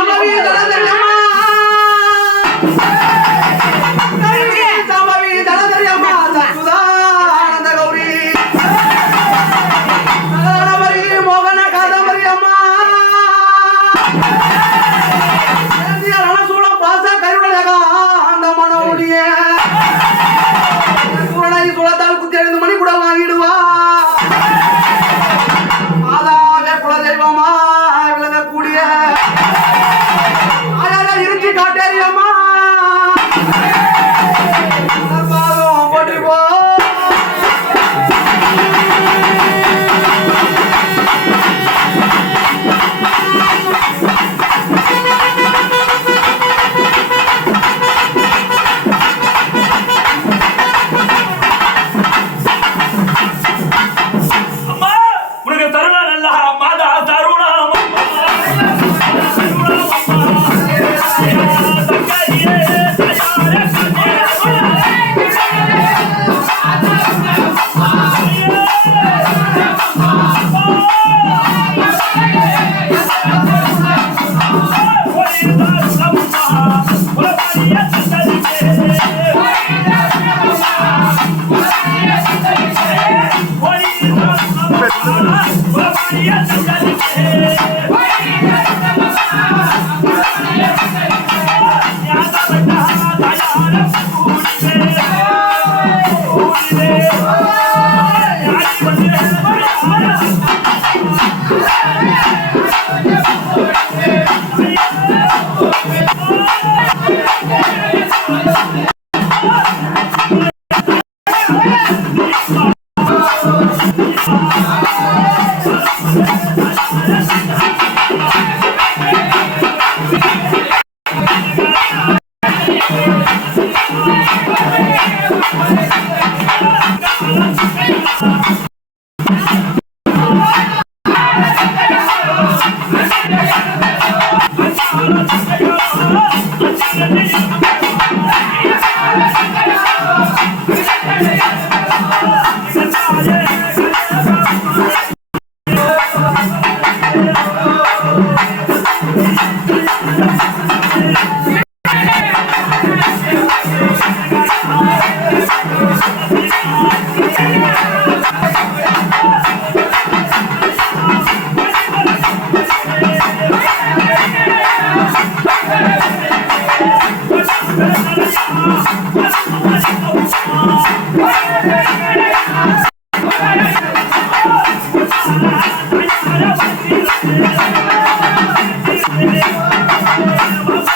Thank you.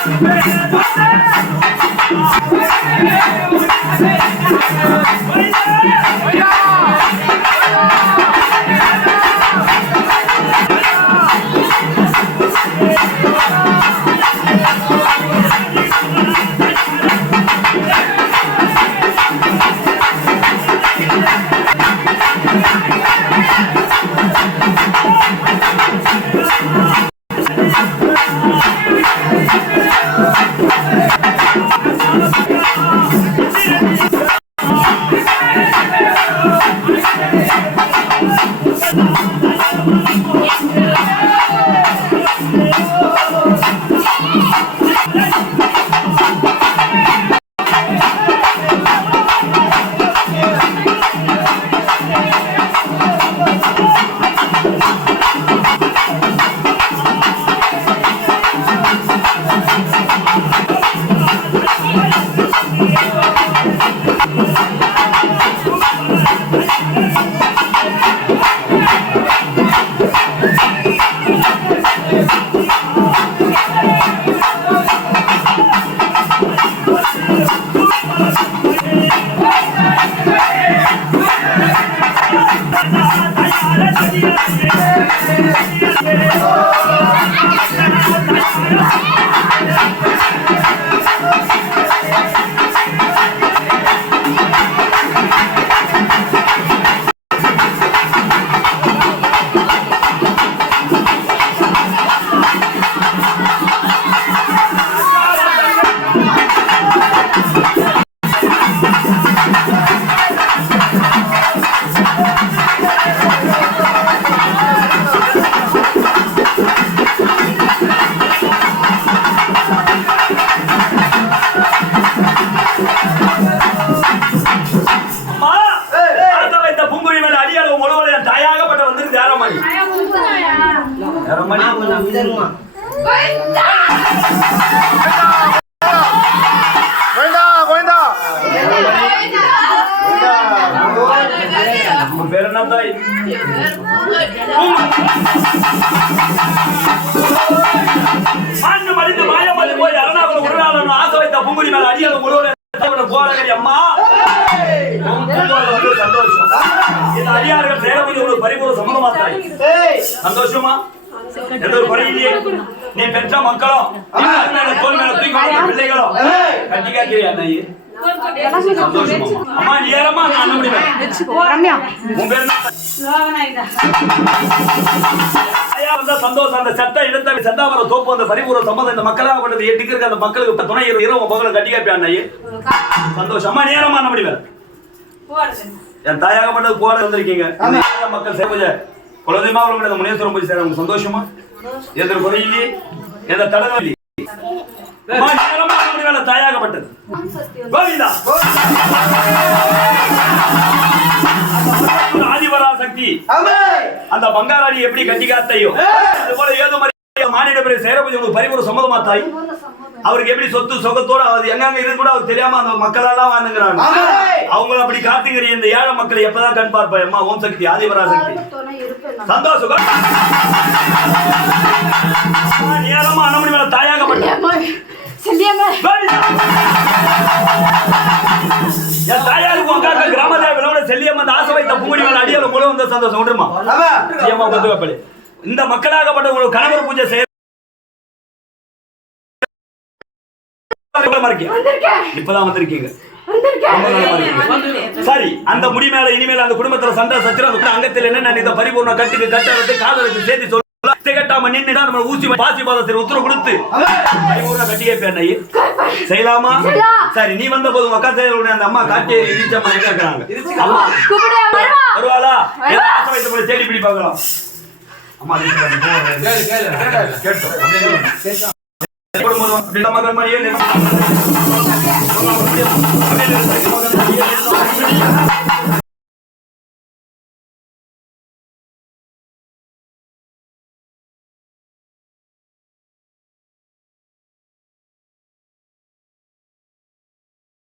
பேர் என்ன தாய்? மாண்டு மடிந்து மாயமல்லி போய் அரணாகுல உருளாளன் ஆசை வைத்த பூங்குடி மேல அடியால முழுவதும் போராடி அம்மா சந்தோஷம். இந்த அடியார்கள் சேரக்கூடிய ஒரு பரிபூர்ண சம்மதமா தாய்? சந்தோஷமா? எந்த ஒரு குறையிலேயே நீ பெற்ற மக்களும் தோல் மேல தூக்கி பிள்ளைகளும் கட்டி காக்கிறியா அண்ணாயி? அம்மா நீ ஏறமா நான் முடிவேன். உன் பேர் சந்தோஷம். அந்த சட்ட இடத்த சந்தாமரம் தோப்பு அந்த பரிபூர்ண சம்மதம் இந்த மக்களாக கொண்டது எட்டுக்கு அந்த மக்களுக்கு துணை இரவு பகல கட்டி காப்பி அண்ணாயி. சந்தோஷம். அம்மா நீ ஏறமா நான் முடிவேன். என் தாயாகப்பட்டது போட வந்திருக்கீங்க. மக்கள் சேவை குலதெய்வமா அவர்களுடைய முனேஸ்வரம் போய் சேர சந்தோஷமா? எந்த குறையிலே எந்த தடவை தாயாகப்பட்டது கோவிந்தா ஆதிவரா சக்தி அந்த பங்காராணி எப்படி கட்டி காத்தையோ அது போல ஏதோ மாநில சேரப்போது பரிபூர்ண சம்மதமா தாய்? அவருக்கு எப்படி சொத்து சொகத்தோட அது எங்க இருந்து கூட அவர் தெரியாம அந்த மக்களெல்லாம் வாழ்ந்துங்கிறாங்க. அவங்க அப்படி காத்துக்கிற இந்த ஏழை மக்களை எப்பதான் கண் பார்ப்பா? அம்மா ஓம் சக்தி ஆதிவரா சக்தி சந்தோஷம். நேரமா அண்ணமணி மேல தாயாகப்பட்ட என் தாயாருக்கு உங்க கிராம செல்லியம்மா ஆசை வைத்த பூங்குடி மேல அடியால மூலம் வந்த சந்தோஷம் விட்டுருமா? இந்த மக்களாகப்பட்ட ஒரு கணவர் பூஜை செய்ய இப்பதான் வந்திருக்கீங்க. சரி, அந்த முடி மேல இனிமேல் அந்த குடும்பத்துல சண்டை சச்சரவு அங்கத்தில் என்ன நான் இந்த பரிபூர்ண கட்டுக்கு கட்டறதுக்கு காதலுக்கு சேர்த்து சொல்ல திகட்டாம நின்னுடா நம்ம ஊசி பாசி பாதத்தில் உத்தரவு கொடுத்து பரிபூர்ண கட்டியே பேனை செய்யலாமா? சரி, நீ வந்த போது மக்கா தேவருடைய அந்த அம்மா காட்டி இடிச்சம்மா எங்க இருக்காங்க? அம்மா வருவாளா? ஆசை வைத்த போல தேடி பிடி பார்க்கலாம். அம்மா கேட்டோம்